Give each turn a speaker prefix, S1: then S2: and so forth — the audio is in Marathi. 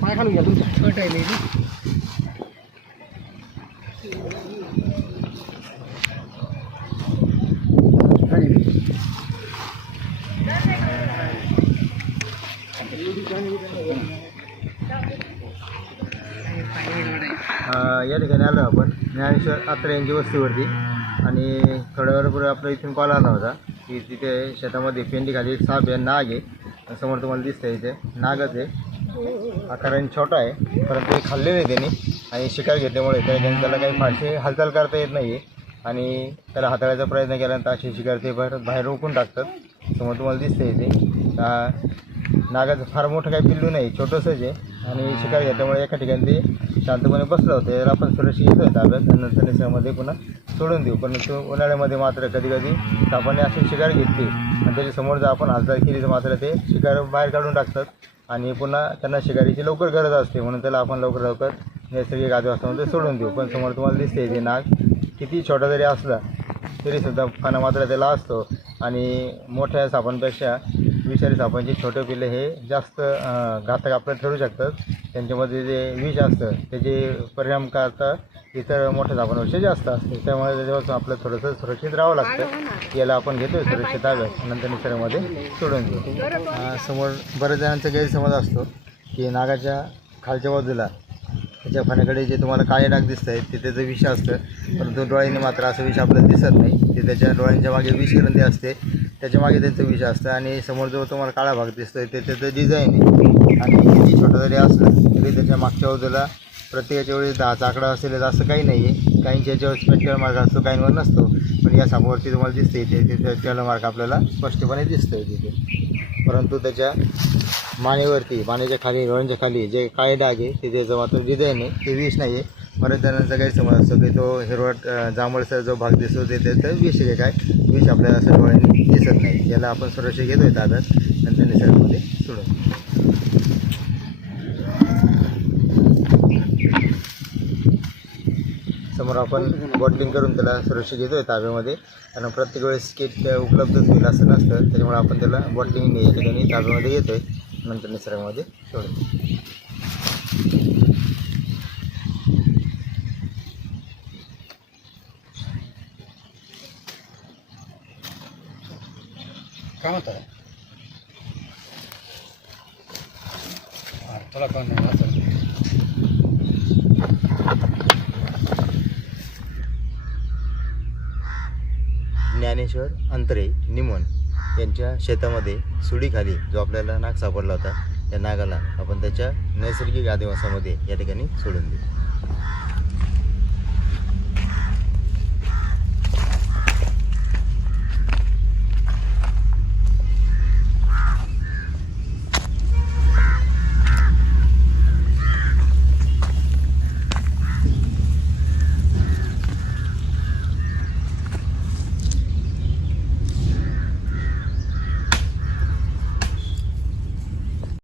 S1: पाय खालून घ्या छोट आहे
S2: या ठिकाणी आलो आपण. ज्ञानेश्वर आत्रे यांची वस्तीवरती. आणि थोड्या वेळापूर्वी आपला इथून कॉल आला होता. की तिथे शेतामध्ये पेंडी खाली एक साप आहे नाग आहे. समोर तुम्हाला दिसतंय इथे. नागच आहे. आकाराने छोटा आहे परंतु हे खाल्ले नाही त्यांनी. आणि शिकार घेतल्यामुळे त्या ठिकाणी त्याला काही फारशी हालचाल करता येत नाही आहे आणि त्याला हाताळायचा प्रयत्न केल्यानंतर असे शिकार ते बाहेर बाहेर रोखून टाकतात. समोर तुम्हाला दिसतंय इथे. नागाचं फार मोठं काही पिल्लू नाही छोटंसंच आहे. आणि शिकार घेतल्यामुळे एका ठिकाणी ते शांतपणे बसलं होतं. याला आपण सुरक्षित येतोय ताब्यात. नंतर निसर्गामध्ये पुन्हा सोडून देऊ. परंतु उन्हाळ्यामध्ये मात्र कधी कधी सापाने अशी शिकार घेतली. आणि त्याच्यासमोर जर आपण हालचाल केली तर मात्र ते शिकार बाहेर काढून टाकतात. आणि पुन्हा त्यांना शिकारीची लवकर गरज असते. म्हणून त्याला आपण लवकर लवकर नैसर्गिक आदिवासामध्ये सोडून देऊ. पण समोर तुम्हाला दिसते ते नाग किती छोटा जरी असला तरीसुद्धा पाना मात्र त्याला असतो. आणि मोठ्या सापांपेक्षा विषारी सापांची छोटे पिल्ले हे जास्त घातक आपल्याला ठरू शकतात. त्यांच्यामध्ये जे विष असतं त्याचे परिणाम करता इतर मोठ्या सापांपेक्षा जास्त असते. त्यामुळे त्याच्यापासून आपल्याला थोडंसं सुरक्षित राहावं लागतं. याला आपण घेतो सुरक्षित ताब्यात नंतर निसर्गामध्ये सोडून अं, समोर बऱ्याच जणांचा गैरसमज असतो की नागाच्या खालच्या बाजूला त्याच्या फाण्याकडे जे तुम्हाला काळे डाग दिसत आहेत ते त्याचं विष असतं. परंतु डोळ्यांनी मात्र असं विष आपल्याला दिसत नाही. ते त्याच्या डोळ्यांच्या मागे विषग्रंथी असते. त्याच्यामागे त्यांचं विष असतं आणि समोर जो तुम्हाला काळा भाग दिसतोय ते त्याचं डिझाईन आहे. आणि किती छोटं जरी असलं तरी त्याच्या मागच्या बाजूला प्रत्येकाच्या वेळी दहा चाकडा असेल असं काही नाही आहे काहींच्या याच्यावर स्पेशल मार्ग असतो काहींवर नसतो. पण या सापावरती तुम्हाला दिसते इथे ते स्पेक्युलर मार्ग आपल्याला स्पष्टपणे दिसतोय तिथे. परंतु त्याच्या मानेवरती मानेच्या खाली रोळ्यांच्या खाली जे काळे डाग आहे ते त्याचं मात्र डिझाईन आहे. ते विष नाही आहे बऱ्याच जणांचा गैरसमज असतो की तो हिरवट जांभळचा जो भाग दिसतो ते त्याचं विष आहे काय? विष आपल्याला असं डोळ्यांनी दिसत नाही. याला आपण सुरक्षा घेतोय ताब्यात नंतर निसर्गामध्ये सोडून. समोर आपण बॉटलिंग करून त्याला सुरक्षित घेतोय ताब्यामध्ये. कारण प्रत्येक वेळेस किट उपलब्धच होईल असं नसतं. त्याच्यामुळे आपण त्याला बॉटलिंग या ठिकाणी ताब्यामध्ये घेतोय. नंतर निसर्गामध्ये सोडतो
S3: काय म्हणता? तुला कोण नाही
S2: ज्ञानेश्वर अंतरे निमोन यांच्या शेतामध्ये सुडीखाली जो आपल्याला नाग सापडला होता त्या नागाला आपण त्याच्या नैसर्गिक आदिवासामध्ये या ठिकाणी सोडून देऊ